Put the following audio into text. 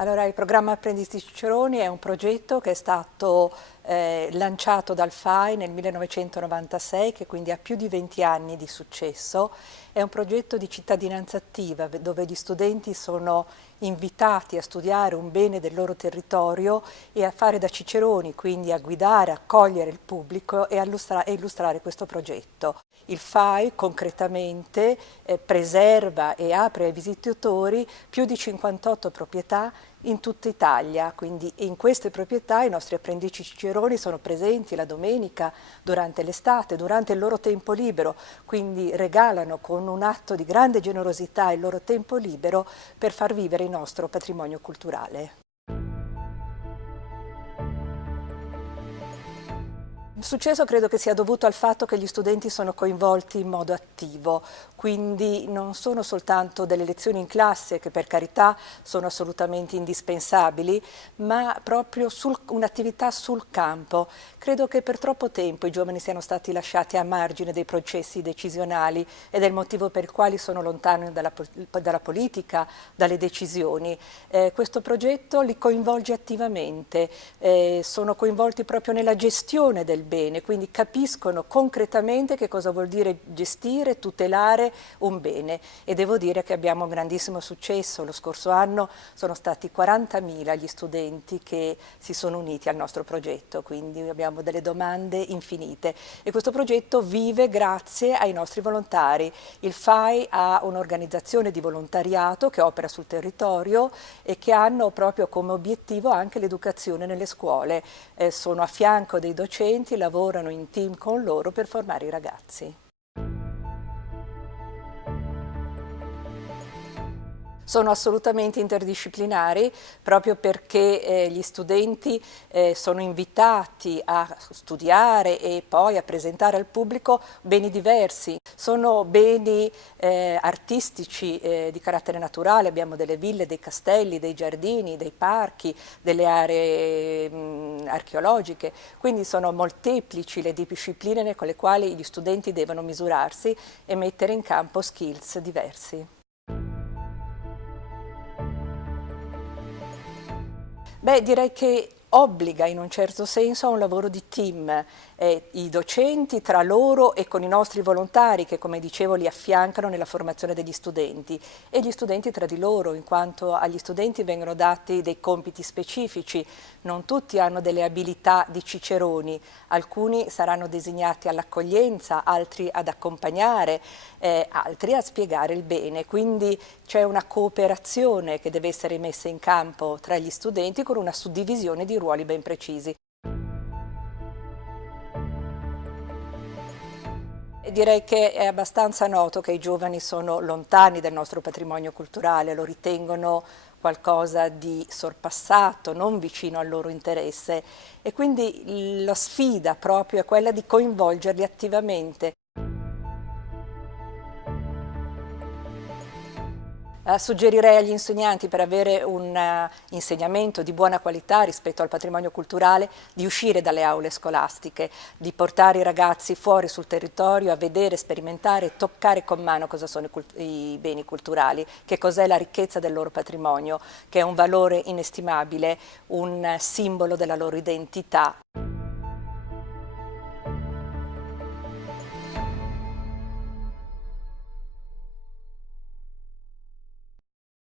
Allora, il programma Apprendisti Ciceroni è un progetto che è stato lanciato dal FAI nel 1996, che quindi ha più di 20 anni di successo. È un progetto di cittadinanza attiva, dove gli studenti sono invitati a studiare un bene del loro territorio e a fare da ciceroni, quindi a guidare, a cogliere il pubblico e a illustrare questo progetto. Il FAI concretamente preserva e apre ai visitatori più di 58 proprietà in tutta Italia, quindi in queste proprietà i nostri apprendisti ciceroni sono presenti la domenica, durante l'estate, durante il loro tempo libero, quindi regalano con un atto di grande generosità il loro tempo libero per far vivere il nostro patrimonio culturale. Il successo credo che sia dovuto al fatto che gli studenti sono coinvolti in modo attivo, quindi non sono soltanto delle lezioni in classe, che per carità sono assolutamente indispensabili, ma proprio un'attività sul campo. Credo che per troppo tempo i giovani siano stati lasciati a margine dei processi decisionali ed è il motivo per il quale sono lontani dalla politica, dalle decisioni. Questo progetto li coinvolge attivamente, sono coinvolti proprio nella gestione del bene, quindi capiscono concretamente che cosa vuol dire gestire, tutelare un bene, e devo dire che abbiamo un grandissimo successo. Lo scorso anno sono stati 40.000 gli studenti che si sono uniti al nostro progetto, quindi abbiamo delle domande infinite e questo progetto vive grazie ai nostri volontari. Il FAI ha un'organizzazione di volontariato che opera sul territorio e che hanno proprio come obiettivo anche l'educazione nelle scuole, sono a fianco dei docenti, lavorano in team con loro per formare i ragazzi. Sono assolutamente interdisciplinari proprio perché gli studenti sono invitati a studiare e poi a presentare al pubblico beni diversi. Sono beni artistici di carattere naturale, abbiamo delle ville, dei castelli, dei giardini, dei parchi, delle aree archeologiche, quindi sono molteplici le discipline con le quali gli studenti devono misurarsi e mettere in campo skills diversi. Beh, direi che obbliga in un certo senso a un lavoro di team, i docenti tra loro e con i nostri volontari che, come dicevo, li affiancano nella formazione degli studenti, e gli studenti tra di loro, in quanto agli studenti vengono dati dei compiti specifici. Non tutti hanno delle abilità di ciceroni, alcuni saranno designati all'accoglienza, altri ad accompagnare, altri a spiegare il bene, quindi c'è una cooperazione che deve essere messa in campo tra gli studenti con una suddivisione di ruoli ben precisi. Direi che è abbastanza noto che i giovani sono lontani dal nostro patrimonio culturale, lo ritengono qualcosa di sorpassato, non vicino al loro interesse, e quindi la sfida proprio è quella di coinvolgerli attivamente. Suggerirei agli insegnanti, per avere un insegnamento di buona qualità rispetto al patrimonio culturale, di uscire dalle aule scolastiche, di portare i ragazzi fuori sul territorio a vedere, sperimentare, toccare con mano cosa sono i beni culturali, che cos'è la ricchezza del loro patrimonio, che è un valore inestimabile, un simbolo della loro identità.